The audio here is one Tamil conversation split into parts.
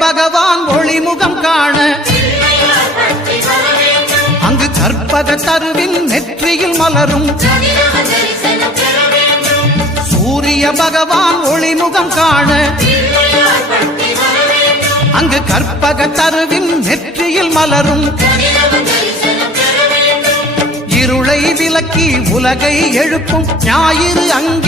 பகவான் ஒளிமுகம் காண. அங்கு கற்பக தருவின் நெற்றியில் மலரும். சூரிய பகவான் ஒளிமுகம் காண. அங்கு கற்பக தருவின் நெற்றியில் மலரும். இருளை விலக்கி உலகை எழுப்பும் ஞாயிறு அங்கு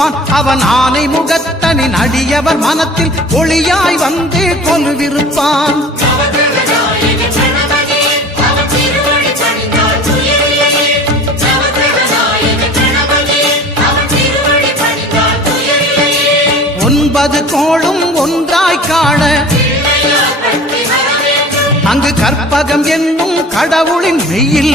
குடியிருப்பான் அவன் ஆனை முகத்தனி நடியவர் மனத்தில் ஒளியாய் வந்தே கொலுவிருப்பான். ஒன்பது கோளும் ஒன்றாய் காண. அங்கு கற்பகம் என்னும் கடவுளின் மெய்யில்.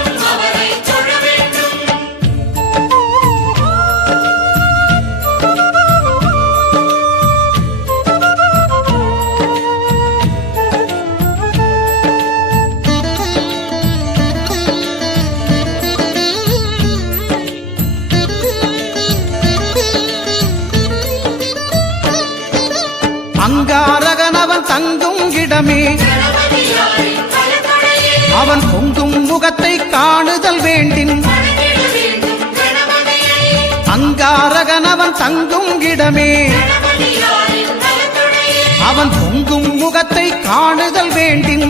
தங்கும் இடமே. அவன் பொங்கும் முகத்தை காணுதல் வேண்டின். அங்காரகன் அவன் தங்கும் இடமே. அவன் பொங்கும் முகத்தை காணுதல் வேண்டின்.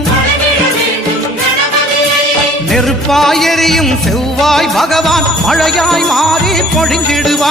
நெருப்பாயெறியும் செவ்வாய் பகவான் மழையாய் மாறி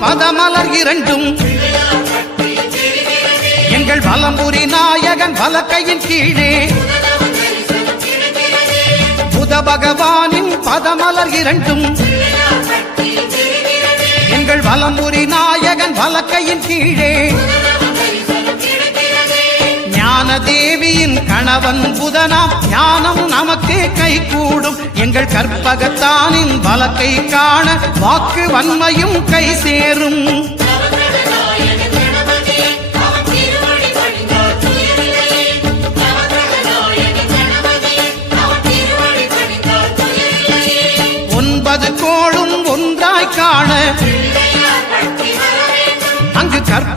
பதமலர் இரண்டும். எங்கள் வலம்புரி நாயகன் வலக்கையின் கீழே. புத பகவானின் பதமலர் இரண்டும். எங்கள் வலம்புரி நாயகன் வலக்கையின் கீழே. ஞான தேவியின் கணவன் புதனாம் ஞானம் நமக்கே கை கூடும். எங்கள் கற்பகத்தானின் வழக்கை காண வாக்கு வன்மையும் கை சேரும்.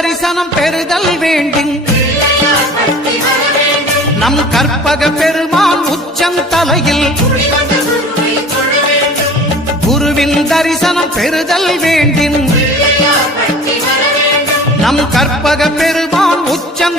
தரிசனம் பெறுதல் வேண்டும். நம் கற்பக பெருமான் உச்சந்தலையில் குருவின் தரிசனம் பெறுதல் வேண்டும். நம் கற்பக பெருமான் உச்சம்